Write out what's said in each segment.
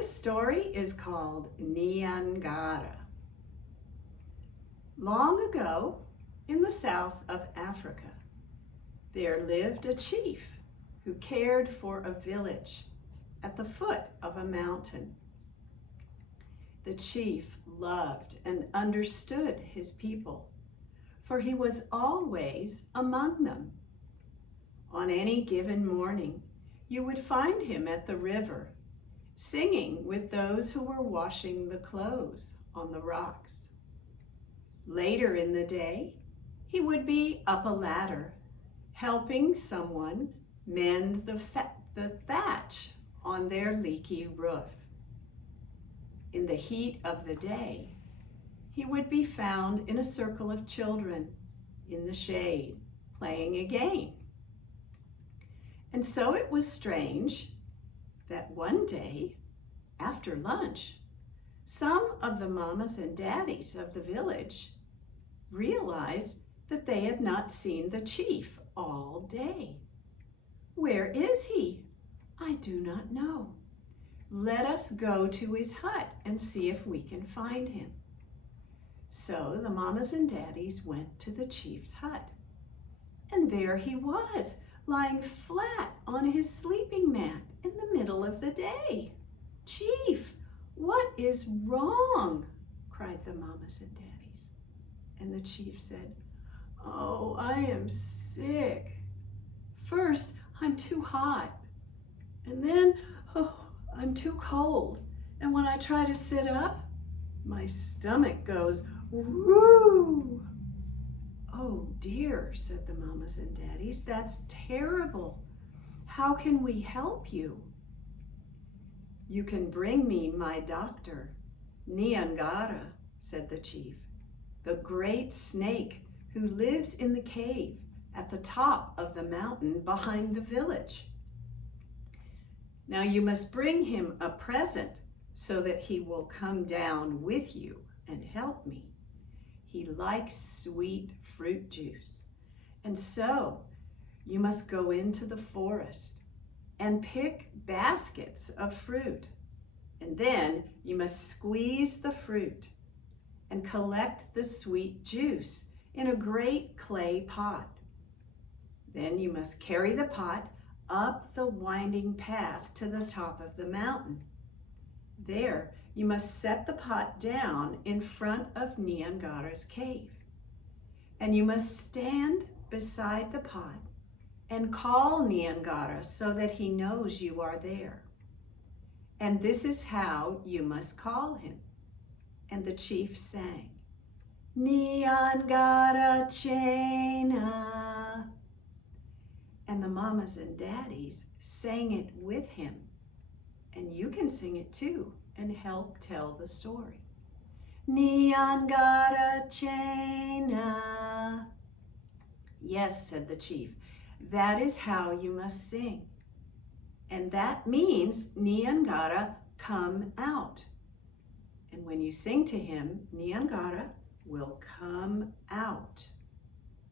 This story is called Nyangara. Long ago, in the south of Africa, there lived a chief who cared for a village at the foot of a mountain. The chief loved and understood his people, for he was always among them. On any given morning, you would find him at the river, singing with those who were washing the clothes on the rocks. Later in the day, he would be up a ladder, helping someone mend the thatch on their leaky roof. In the heat of the day, he would be found in a circle of children in the shade, playing a game. And so it was strange that one day, after lunch, some of the mamas and daddies of the village realized that they had not seen the chief all day. "Where is he? I do not know. Let us go to his hut and see if we can find him." So the mamas and daddies went to the chief's hut. And there he was, lying flat on his sleeping mat in the middle of the day. "Chief, what is wrong?" cried the mamas and daddies. And the chief said, "Oh, I am sick. First, I'm too hot. And then, I'm too cold. And when I try to sit up, my stomach goes woo." "Oh dear," said the mamas and daddies, "that's terrible. How can we help you?" "You can bring me my doctor, Nyangara," said the chief, "the great snake who lives in the cave at the top of the mountain behind the village. Now you must bring him a present so that he will come down with you and help me. He likes sweet fruit juice. And so you must go into the forest and pick baskets of fruit. And then you must squeeze the fruit and collect the sweet juice in a great clay pot. Then you must carry the pot up the winding path to the top of the mountain. There, you must set the pot down in front of Nyangara's cave. And you must stand beside the pot and call Nyangara so that he knows you are there. And this is how you must call him." And the chief sang, "Nyangara Chena." And the mamas and daddies sang it with him. And you can sing it too and help tell the story. "Nyangara Chena." "Yes," said the chief, "that is how you must sing. And that means Nyangara, come out. And when you sing to him, Nyangara will come out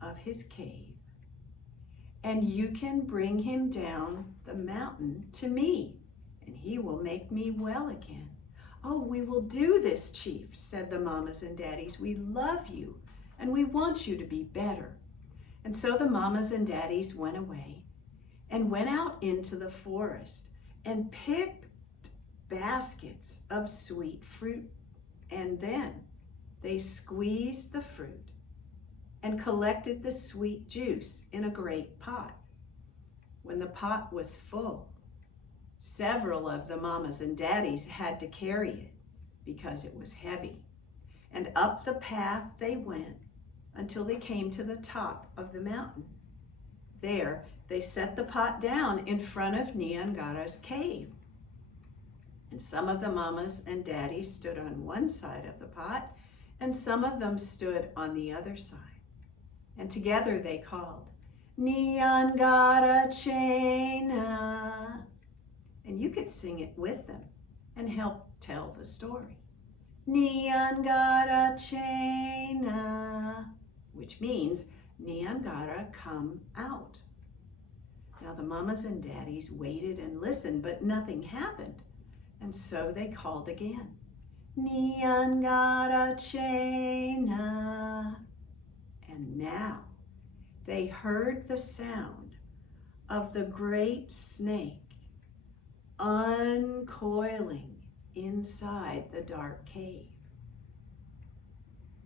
of his cave. And you can bring him down the mountain to me, and he will make me well again." "Oh, we will do this, chief," said the mamas and daddies. "We love you, and we want you to be better." And so the mamas and daddies went away and went out into the forest and picked baskets of sweet fruit. And then they squeezed the fruit and collected the sweet juice in a great pot. When the pot was full, several of the mamas and daddies had to carry it because it was heavy. And up the path they went until they came to the top of the mountain. There, they set the pot down in front of Nyangara's cave. And some of the mamas and daddies stood on one side of the pot, and some of them stood on the other side. And together they called, "Nyangara Chena." And you could sing it with them and help tell the story. "Nyangara Chena," which means Nyangara, come out. Now the mamas and daddies waited and listened, but nothing happened. And so they called again, Nyangara Chena. And now they heard the sound of the great snake uncoiling inside the dark cave.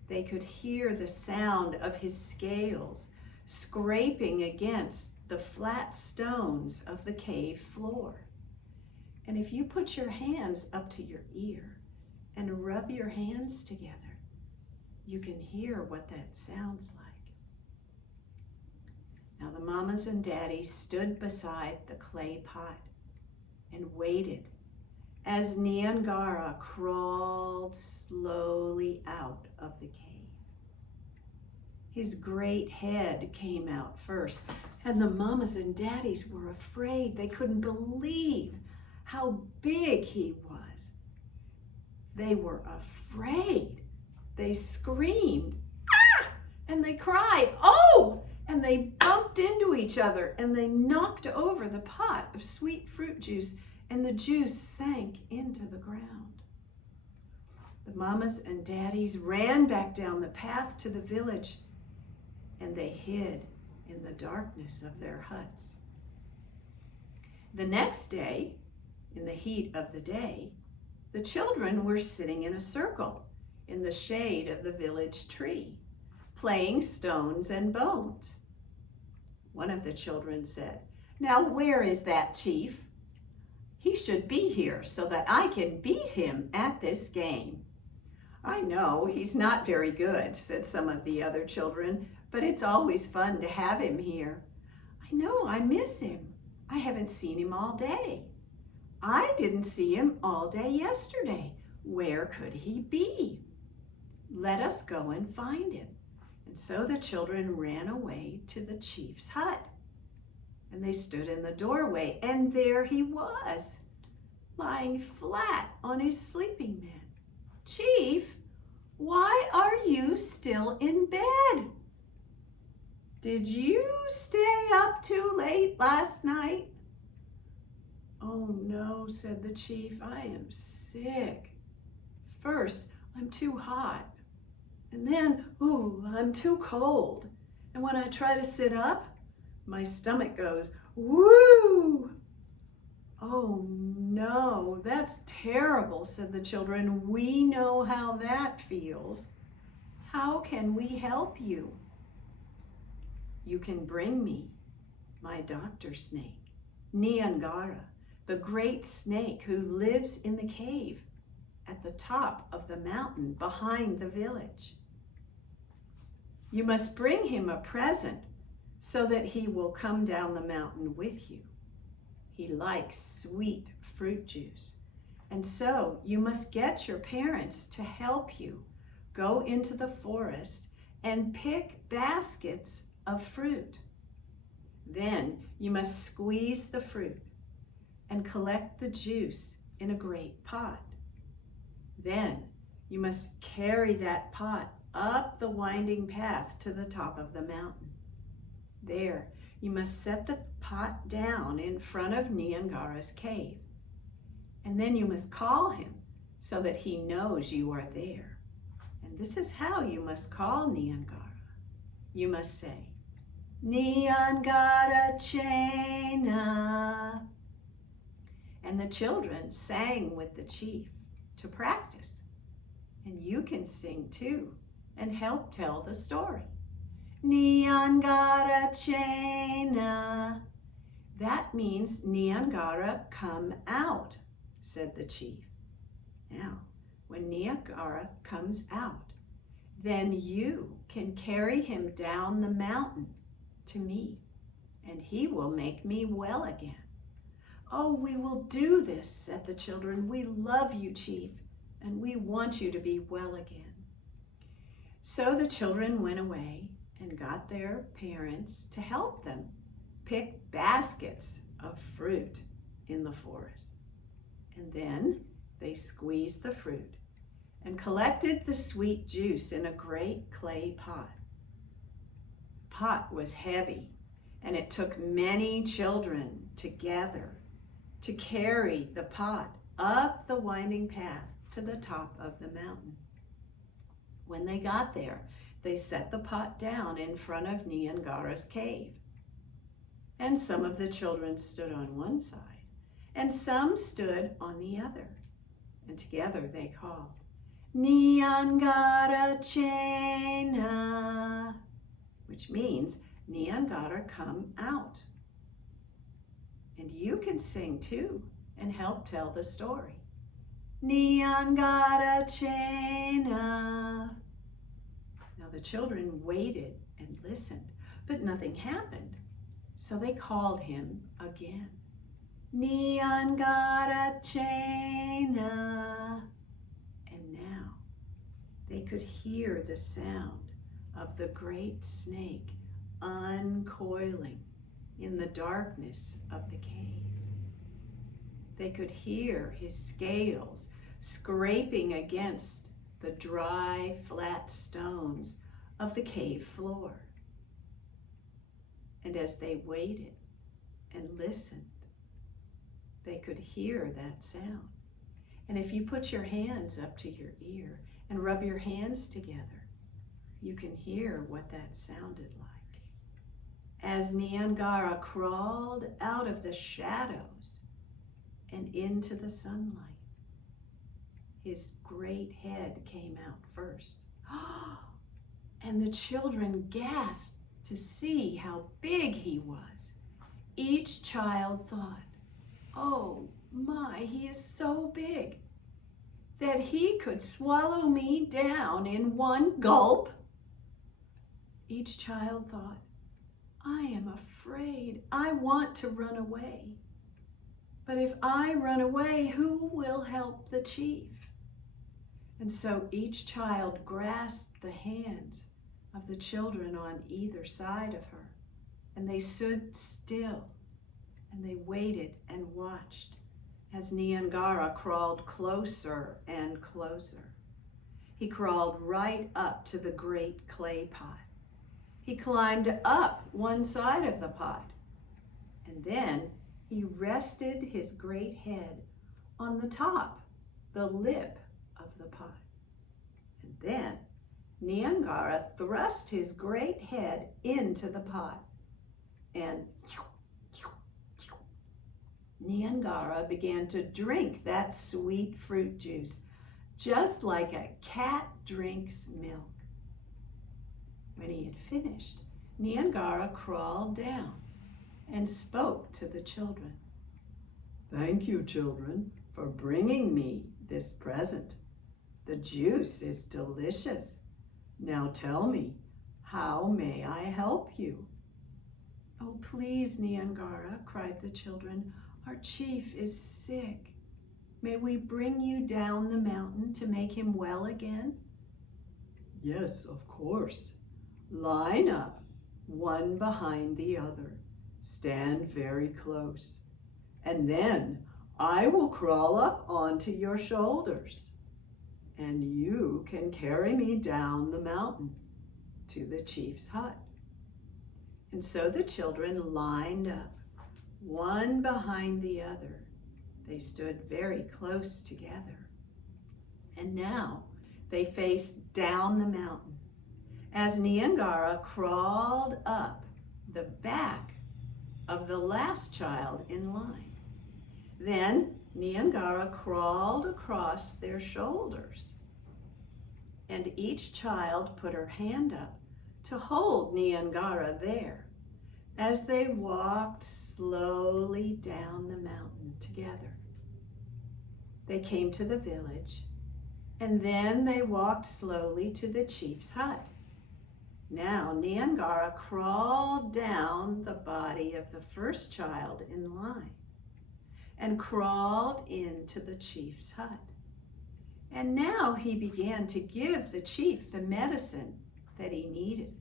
They could hear the sound of his scales scraping against the flat stones of the cave floor. And if you put your hands up to your ear and rub your hands together, you can hear what that sounds like. Now the mamas and daddies stood beside the clay pot and waited as Nyangara crawled slowly out of the cave. His great head came out first, and the mamas and daddies were afraid. They couldn't believe how big he was. They were afraid. They screamed, "Ah!" and they cried, "Oh!" and they bumped into each other, and they knocked over the pot of sweet fruit juice, and the juice sank into the ground. The mamas and daddies ran back down the path to the village, and they hid in the darkness of their huts. The next day, in the heat of the day, the children were sitting in a circle in the shade of the village tree, playing stones and bones. One of the children said, "Now where is that chief? He should be here so that I can beat him at this game." "I know, he's not very good," said some of the other children, "but it's always fun to have him here." "I know, I miss him. I haven't seen him all day." "I didn't see him all day yesterday. Where could he be?" "Let us go and find him." And so the children ran away to the chief's hut. And they stood in the doorway, and there he was, lying flat on his sleeping mat. "Chief, why are you still in bed? Did you stay up too late last night?" "Oh no," said the chief, "I am sick. First, I'm too hot. And then, I'm too cold. And when I try to sit up, my stomach goes, woo!" "Oh no, that's terrible," said the children. "We know how that feels. How can we help you?" "You can bring me my doctor snake, Nyangara, the great snake who lives in the cave at the top of the mountain behind the village. You must bring him a present so that he will come down the mountain with you. He likes sweet fruit juice. And so you must get your parents to help you go into the forest and pick baskets of fruit. Then you must squeeze the fruit and collect the juice in a great pot. Then you must carry that pot up the winding path to the top of the mountain. There, you must set the pot down in front of Nyangara's cave. And then you must call him so that he knows you are there. And this is how you must call Nyangara. You must say, "Nyangara Chena." And the children sang with the chief to practice. And you can sing too and help tell the story. Nyangara Chena. That means Nyangara, come out, said the chief. Now, when Nyangara comes out, then you can carry him down the mountain to me, and he will make me well again. "Oh, we will do this," said the children. "We love you, Chief, and we want you to be well again." So the children went away and got their parents to help them pick baskets of fruit in the forest. And then they squeezed the fruit and collected the sweet juice in a great clay pot. The pot was heavy, and it took many children together to carry the pot up the winding path to the top of the mountain. When they got there, they set the pot down in front of Nyangara's cave. And some of the children stood on one side, and some stood on the other. And together they called, Nyangara Chena, which means, Nyangara, come out. And you can sing too and help tell the story. Nyangara Chena. Now the children waited and listened, but nothing happened. So they called him again. Nyangara Chena. And now they could hear the sound of the great snake uncoiling in the darkness of the cave. They could hear his scales scraping against the dry, flat stones of the cave floor. And as they waited and listened, they could hear that sound. And if you put your hands up to your ear and rub your hands together, you can hear what that sounded like. As Nyangara crawled out of the shadows and into the sunlight, his great head came out first. And the children gasped to see how big he was. Each child thought, oh my, he is so big that he could swallow me down in one gulp. Each child thought, I am afraid. I want to run away. But if I run away, who will help the chief? And so each child grasped the hands of the children on either side of her, and they stood still, and they waited and watched as Nyangara crawled closer and closer. He crawled right up to the great clay pot. He climbed up one side of the pot, and then he rested his great head on the top, the lip of the pot. And then Nyangara thrust his great head into the pot, and Nyangara began to drink that sweet fruit juice, just like a cat drinks milk. When he had finished, Nyangara crawled down and spoke to the children. Thank you, children, for bringing me this present. The juice is delicious. Now tell me, how may I help you? Oh, please, Nyangara, cried the children. Our chief is sick. May we bring you down the mountain to make him well again? Yes, of course. Line up, one behind the other. Stand very close. And then I will crawl up onto your shoulders. And you can carry me down the mountain to the chief's hut. And so the children lined up, one behind the other. They stood very close together. And now they faced down the mountain as Nyangara crawled up the back of the last child in line. Then Nyangara crawled across their shoulders, and each child put her hand up to hold Nyangara there as they walked slowly down the mountain together. They came to the village, and then they walked slowly to the chief's hut. Now Nyangara crawled down the body of the first child in line and crawled into the chief's hut. And now he began to give the chief the medicine that he needed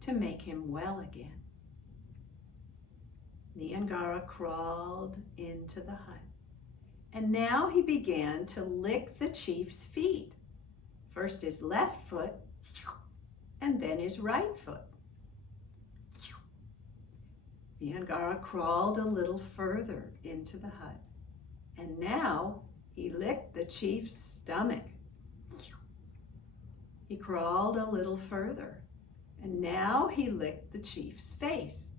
to make him well again. Nyangara crawled into the hut, and now he began to lick the chief's feet. First his left foot, and then his right foot. Nyangara crawled a little further into the hut, And now he licked the chief's stomach. He crawled a little further, and now he licked the chief's face.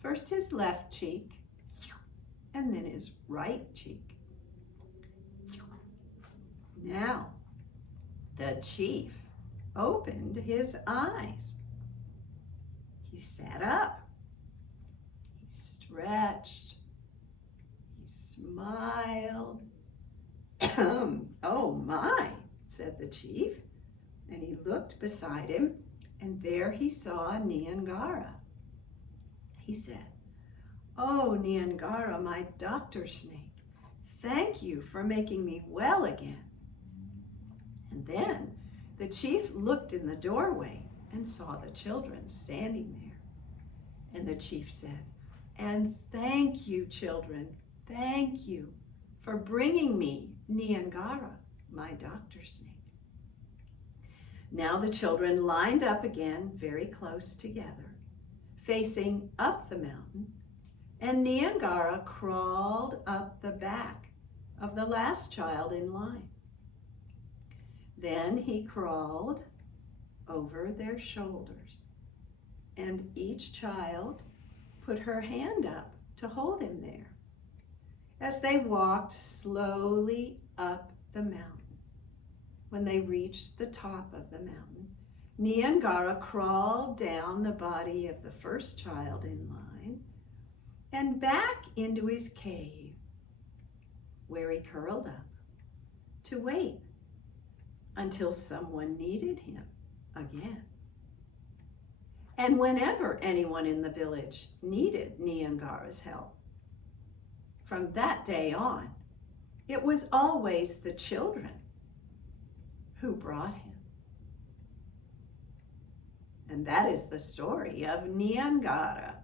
First his left cheek, and then his right cheek. Now, the chief opened his eyes. He sat up. He stretched. He smiled. "Oh my," said the chief, and he looked beside him, and there he saw Nyangara. He said, "Oh, Nyangara, my doctor snake, thank you for making me well again." And then the chief looked in the doorway and saw the children standing there. And the chief said, "And thank you, children, thank you for bringing me Nyangara, my doctor snake." Now the children lined up again very close together, facing up the mountain, and Nyangara crawled up the back of the last child in line. Then he crawled over their shoulders, and each child put her hand up to hold him there as they walked slowly up the mountain. When they reached the top of the mountain, Nyangara crawled down the body of the first child in line and back into his cave, where he curled up to wait until someone needed him again. And whenever anyone in the village needed Nyangara's help, from that day on, it was always the children who brought him. And that is the story of Nyangara.